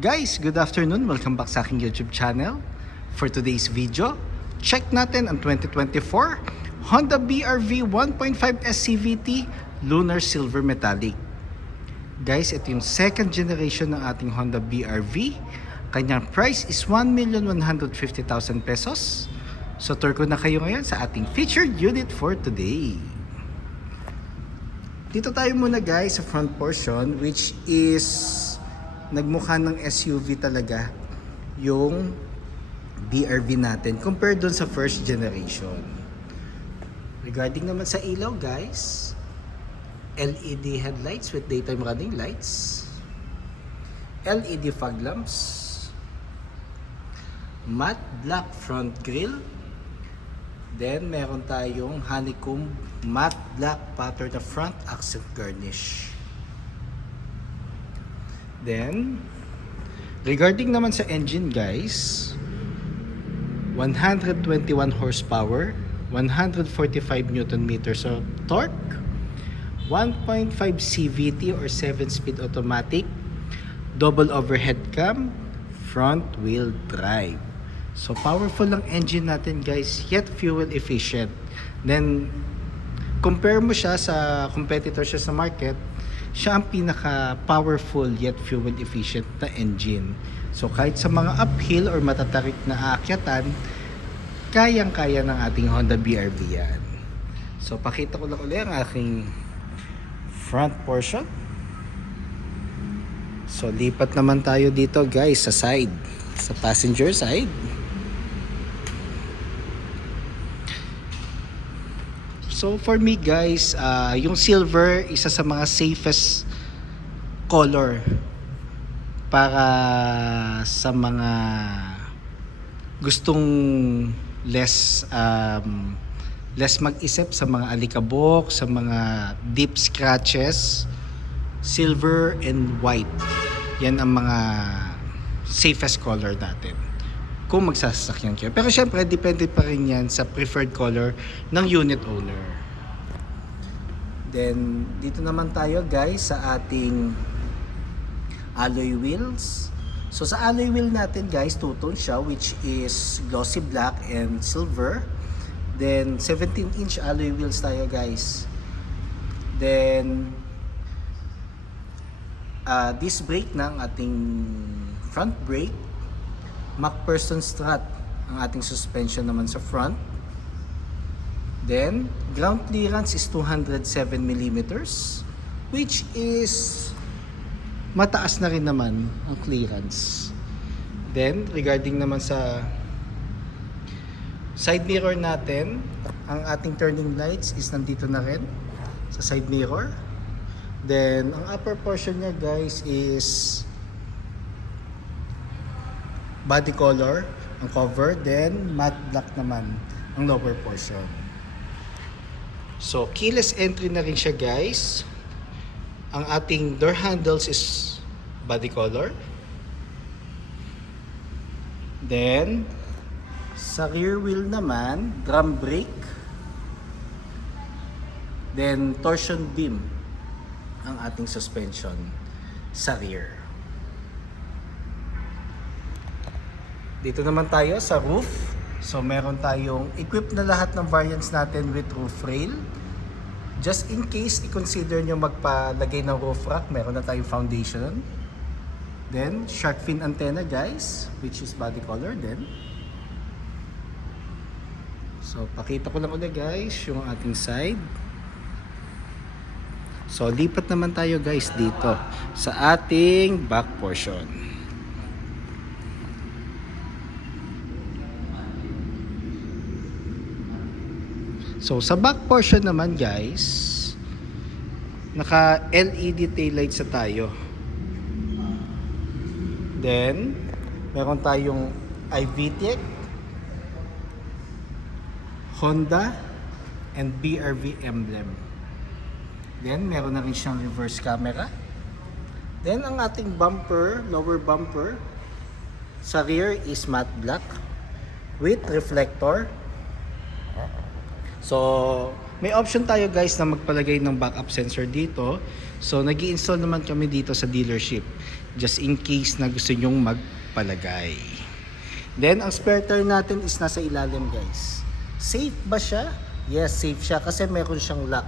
Guys, good afternoon. Welcome back sa aking YouTube channel. For today's video, check natin ang 2024 Honda BR-V 1.5 SCVT Lunar Silver Metallic. Guys, ito yung second generation ng ating Honda BR-V. Kanyang price is 1,150,000 pesos. So tour ko na kayo ngayon sa ating featured unit for today. Dito tayo muna guys sa front portion, which is nagmukha ng SUV talaga yung BR-V natin compared dun sa first generation. Regarding naman sa ilaw guys, LED headlights with daytime running lights, LED fog lamps, matte black front grille, then meron tayong honeycomb matte black pattern na front accent garnish. Then, regarding naman sa engine guys, 121 horsepower, 145 Newton meters of torque, 1.5 CVT or 7-speed automatic, double overhead cam, front wheel drive. So powerful lang engine natin guys, yet fuel efficient. Then, compare mo siya sa competitor siya sa market, siya ang pinaka-powerful yet fuel-efficient na engine. So kahit sa mga uphill or matatarik na aakyatan, kayang-kaya ng ating Honda BR-V yan. So pakita ko lang ulit ang aking front portion. So lipat naman tayo dito guys sa side, sa passenger side. So for me guys, yung silver isa sa mga safest color para sa mga gustong less mag-isip sa mga alikabok, sa mga deep scratches. Silver and white, yan ang mga safest color natin kung magsasakyan kayo. Pero syempre, depende pa rin yan sa preferred color ng unit owner. Then, dito naman tayo guys sa ating alloy wheels. So, sa alloy wheel natin guys, two-tone siya, which is glossy black and silver. Then, 17-inch alloy wheels tayo guys. Then, disc brake ng ating front brake. MacPherson strut ang ating suspension naman sa front. Then, ground clearance is 207 mm, which is mataas na rin naman ang clearance. Then, regarding naman sa side mirror natin, ang ating turning lights is nandito na rin sa side mirror. Then, ang upper portion niya guys is body color ang cover, then matte black naman ang lower portion. So keyless entry na rin siya guys. Ang ating door handles is body color. Then sa rear wheel naman, drum brake, then torsion beam ang ating suspension sa rear. Dito naman tayo sa roof. So meron tayong equipped na lahat ng variants natin with roof rail. Just in case i-consider nyo magpalagay ng roof rack, meron na tayong foundation. Then shark fin antenna guys, which is body color din. So pakita ko lang ulit guys yung ating side. So lipat naman tayo guys dito sa ating back portion. So sa back portion naman guys, naka LED taillights na tayo. Then meron tayong iVTEC, Honda and BR-V emblem. Then meron na rin siyang reverse camera. Then ang ating bumper, lower bumper sa rear is matte black with reflector. So may option tayo guys na magpalagay ng backup sensor dito. So nag-i-install naman kami dito sa dealership. just in case na gusto nyong magpalagay. Then ang spare tire natin is nasa ilalim guys. Safe ba siya? Yes, safe siya kasi meron siyang lock.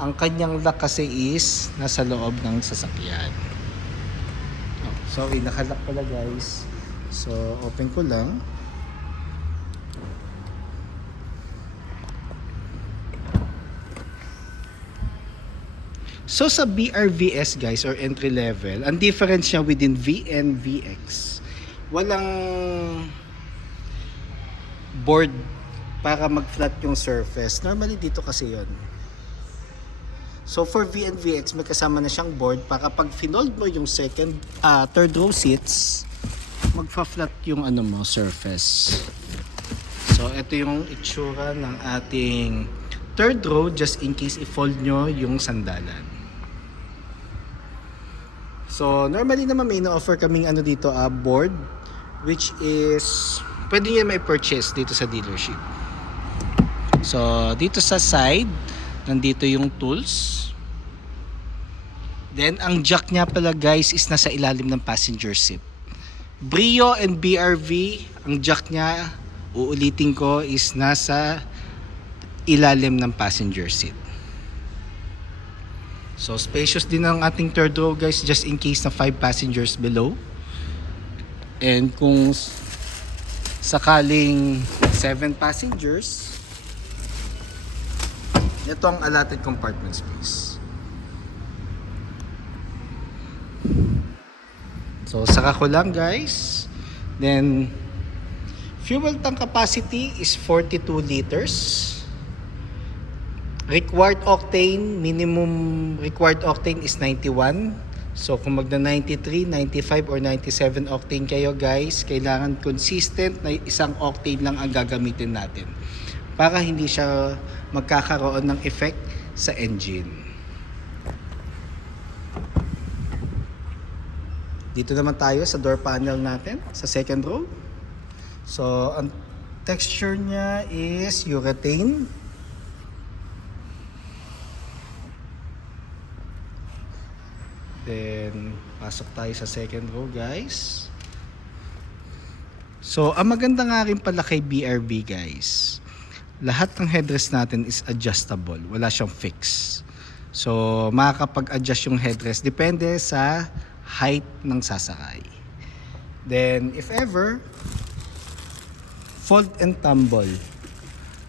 Ang kanyang lock kasi is nasa loob ng sasakyan. Oh, sorry, nakalock pala guys. So open ko lang. So sa BRVS guys or entry level, ang difference niya within V and VX, walang board para mag-flat yung surface. Normally dito kasi yon. So for V and VX, may kasama na siyang board para pag finold mo yung third row seats, magfa-flat yung surface. So ito yung itsura ng ating third row just in case i-fold nyo yung sandalan. So normally naman may na-offer kaming dito board which is pwede nyo may purchase dito sa dealership. So dito sa side nandito yung tools. Then ang jack niya pala guys is nasa ilalim ng passenger seat. Brio and BRV, ang jack niya uulitin ko is nasa ilalim ng passenger seat. So spacious din ang ating third row guys just in case na 5 passengers below. And kung sakaling 7 passengers, ito ang allotted compartment space. So saka ko lang guys. Then fuel tank capacity is 42 liters. Required octane, minimum required octane is 91. So kung magna 93, 95 or 97 octane kayo guys, kailangan consistent na isang octane lang ang gagamitin natin para hindi siya magkakaroon ng effect sa engine. Dito naman tayo sa door panel natin sa second row. So ang texture niya is urethane. Then, pasok tayo sa second row guys. So, ang maganda nga rin pala kay BRV guys, lahat ng headrest natin is adjustable. Wala siyang fix. So, makakapag-adjust yung headrest depende sa height ng sasakay. Then, if ever, fold and tumble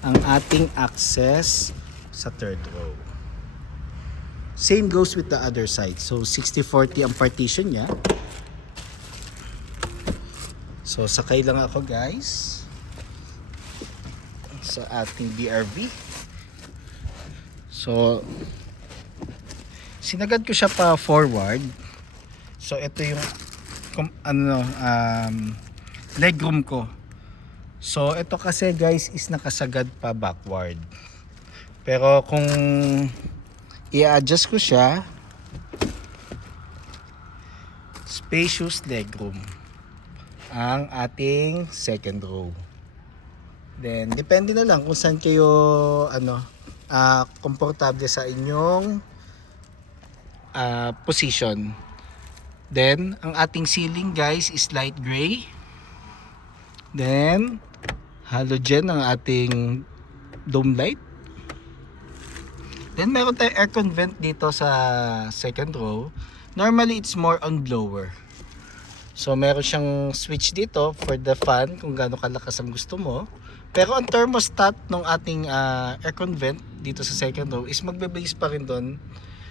ang ating access sa third row. Same goes with the other side. So 60-40 ang partition niya. So sakay lang ako guys sa ating BRV. So sinagad ko siya pa forward. So ito yung legroom ko. So ito kasi guys is nakasagad pa backward. Pero kung i-adjust ko siya, spacious legroom ang ating second row. Then depende na lang kung saan kayo komportable sa inyong position. Then ang ating ceiling guys is light gray. Then halogen ang ating dome light. Then meron tayong aircon vent dito sa second row. Normally it's more on blower. So meron siyang switch dito for the fan kung gaano kalakas ang gusto mo. Pero ang thermostat ng ating aircon vent dito sa second row is magbe-base pa rin doon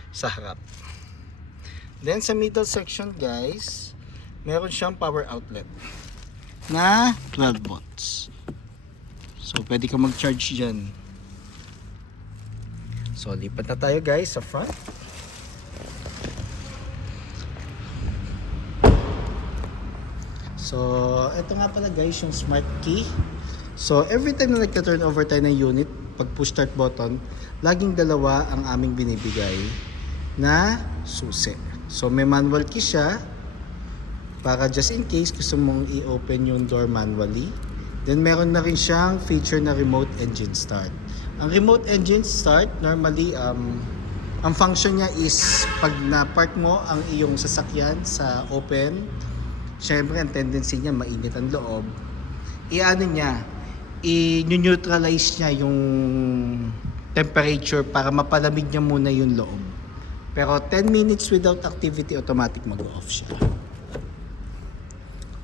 sa harap. Then sa middle section guys, meron siyang power outlet na 12 volts. So pwede ka mag-charge dyan. So lipat na tayo guys sa front. So ito nga pala guys yung smart key. So every time na nagka-turn over tayo ng unit, pag push start button, laging dalawa ang aming binibigay na susi. So may manual key siya para just in case gusto mong i-open yung door manually. Then meron na rin siyang feature na remote engine start. Ang remote engine start normally Ang function niya is pag na-park mo ang iyong sasakyan sa open, syempre ang tendency niya mainit ang loob. I-ano niya, i-neutralize niya yung temperature para mapalamig niya muna yung loob. Pero 10 minutes without activity, automatic mag-off siya.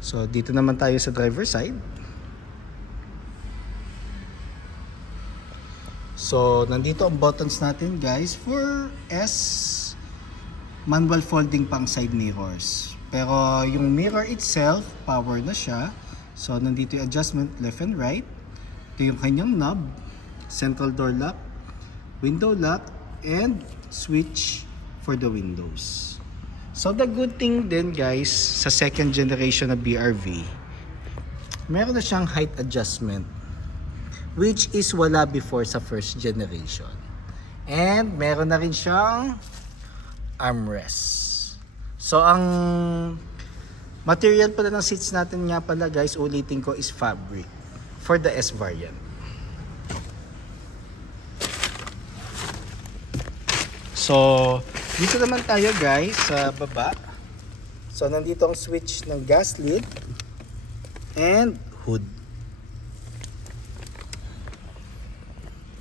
So dito naman tayo sa driver side. So, nandito ang buttons natin guys for S, manual folding pang side mirrors. Pero yung mirror itself, power na siya. So, nandito yung adjustment left and right. Ito yung kanyang knob, central door lock, window lock, and switch for the windows. So, the good thing din guys, sa second generation na BRV, meron na siyang height adjustment, which is wala before sa first generation. And meron na rin siyang armrest. So ang material pala ng seats natin nga pala guys, ulitin ko, is fabric for the S variant. So dito naman tayo guys sa baba. So nandito ang switch ng gas lid and hood.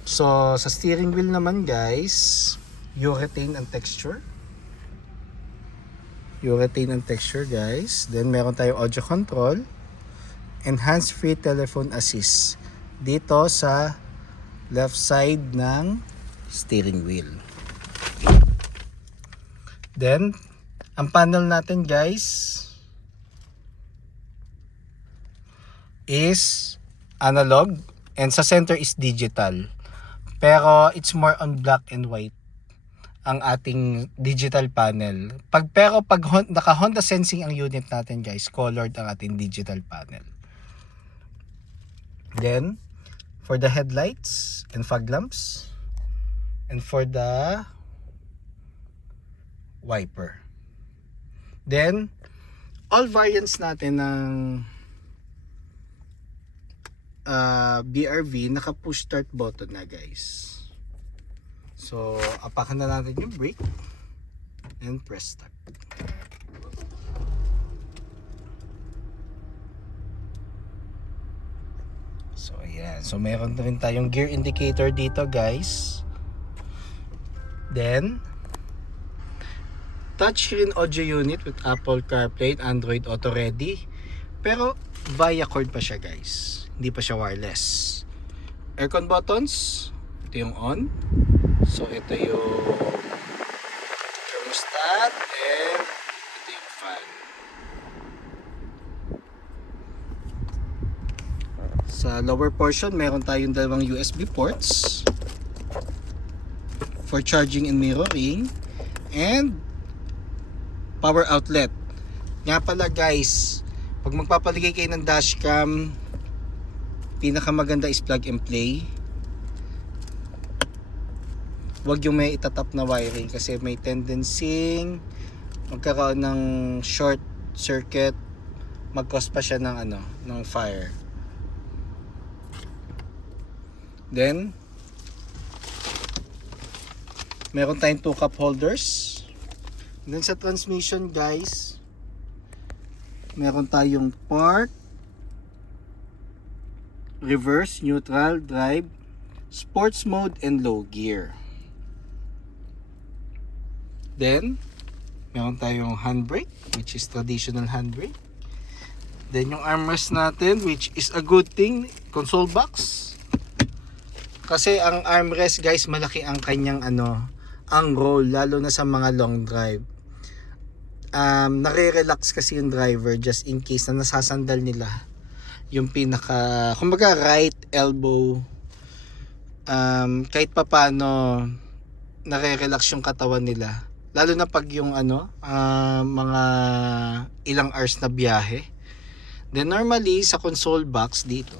So, sa steering wheel naman guys, urethane ang texture. Urethane ang texture guys. Then meron tayong audio control and hands-free telephone assist dito sa left side ng steering wheel. Then, ang panel natin guys is analog and sa center is digital. Pero it's more on black and white ang ating digital panel. Pag naka Honda Sensing ang unit natin guys, colored ang ating digital panel. Then for the headlights and fog lamps and for the wiper. Then all variants natin ng BRV naka push start button na guys. So apakan na natin yung brake and press start. So ayan, so meron na rin tayong gear indicator dito guys. Then touchscreen audio unit with Apple CarPlay and Android Auto Ready, pero via cord pa siya guys, hindi pa siya wireless. Aircon buttons, ito yung on. So ito yung thermostat and ito yung fan. Sa lower portion, meron tayong dalawang USB ports for charging and mirroring and power outlet. Nga pala guys, pag magpapaligay kayo ng dashcam, pinakamaganda is plug and play. Huwag yung may itatap na wiring kasi may tendency magkaroon ng short circuit, mag-cause pa siya ng ng fire. Then meron tayong 2 cup holders. And then sa transmission guys, meron tayong park, reverse, neutral, drive, sports mode, and low gear. Then meron tayong handbrake, which is traditional handbrake. Then yung armrest natin, which is a good thing, console box. Kasi ang armrest guys, malaki ang kanyang ang roll, lalo na sa mga long drive. Nare-relax kasi yung driver just in case na nasasandal nila yung pinaka, kumbaga right elbow. Kahit papano nare-relax yung katawan nila, lalo na pag yung mga ilang hours na biyahe. Then normally sa console box dito,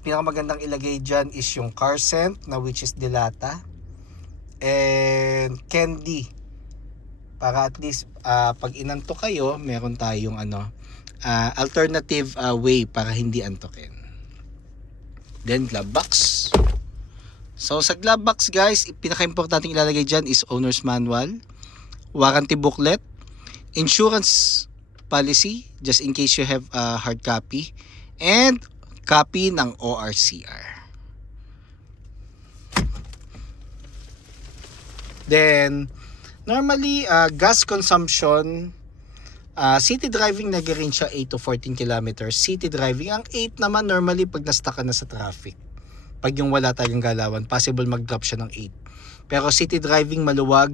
pinakamagandang ilagay dyan is yung car scent na which is Dilata and candy, para at least pag inantok kayo, meron tayong alternative way para hindi antokin. Then glove box. So sa glove box guys, pinaka-importante ilalagay dyan is owner's manual, warranty booklet, insurance policy just in case you have a hard copy, and copy ng ORCR. Then normally gas consumption, city driving nag-range siya 8 to 14 kilometers. City driving, ang 8 naman normally pag na-stuck ka na sa traffic. Pag yung wala tayong galawan, possible mag-drop siya ng 8. Pero city driving maluwag,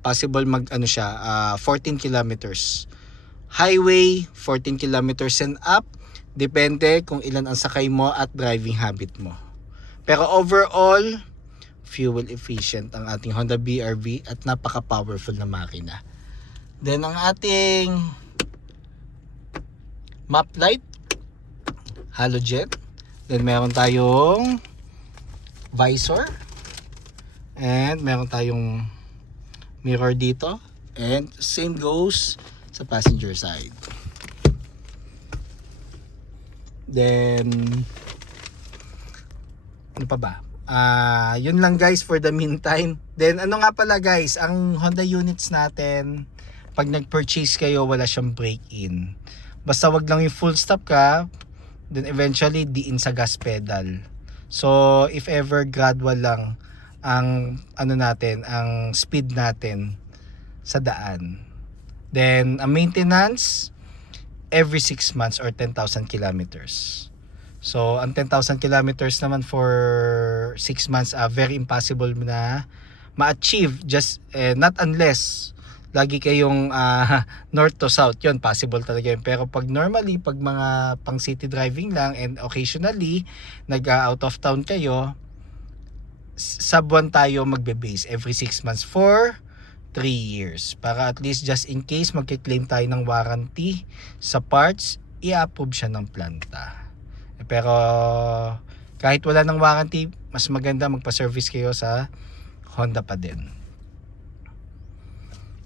possible mag 14 kilometers. Highway 14 kilometers and up, depende kung ilan ang sakay mo at driving habit mo. Pero overall, fuel efficient ang ating Honda BRV at napaka-powerful na makina. Then ang ating map light, halogen. Then meron tayong visor, and meron tayong mirror dito, and same goes sa passenger side. Then ano pa ba? Yun lang guys for the meantime. Then ano nga pala guys, ang Honda units natin, pag nag-purchase kayo, wala siyang break-in. Basta wag lang yung full stop ka, then eventually diin sa gas pedal. So if ever gradual lang ang natin, ang speed natin sa daan. Then ang maintenance every 6 months or 10,000 kilometers. So ang 10,000 kilometers naman for 6 months, very impossible na ma-achieve, just not unless lagi kayong north to south, yun possible talaga yun. Pero pag normally, pag mga pang city driving lang and occasionally nag out of town kayo, sa buwan tayo magbe-base every 6 months for 3 years, para at least just in case magki-claim tayo ng warranty sa parts, i-approve siya ng planta. Pero kahit wala ng warranty, mas maganda magpa-service kayo sa Honda pa din.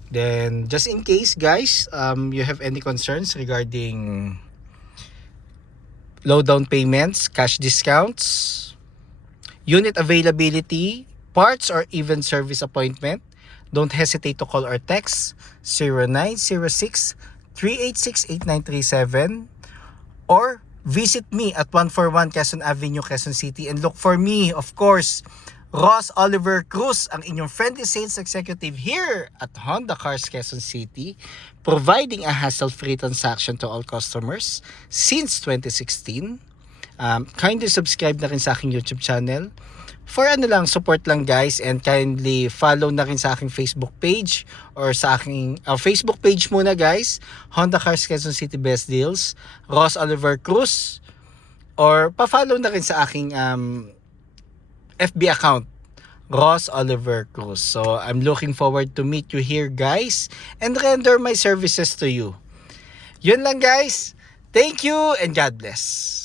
Then just in case guys, you have any concerns regarding low down payments, cash discounts, unit availability, parts, or even service appointment, don't hesitate to call or text 0906-386-8937 or visit me at 141 Quezon Avenue, Quezon City, and look for me, of course, Ross Oliver Cruz, ang inyong friendly sales executive here at Honda Cars Quezon City, providing a hassle-free transaction to all customers since 2016. Kindly subscribe na rin sa aking YouTube channel for support lang guys, and kindly follow na rin sa aking Facebook page, or sa aking Facebook page muna guys, Honda Cars Quezon City Best Deals, Ross Oliver Cruz, or pa-follow na rin sa aking FB account, Ross Oliver Cruz. So I'm looking forward to meet you here guys and render my services to you. Yun lang guys. Thank you and God bless.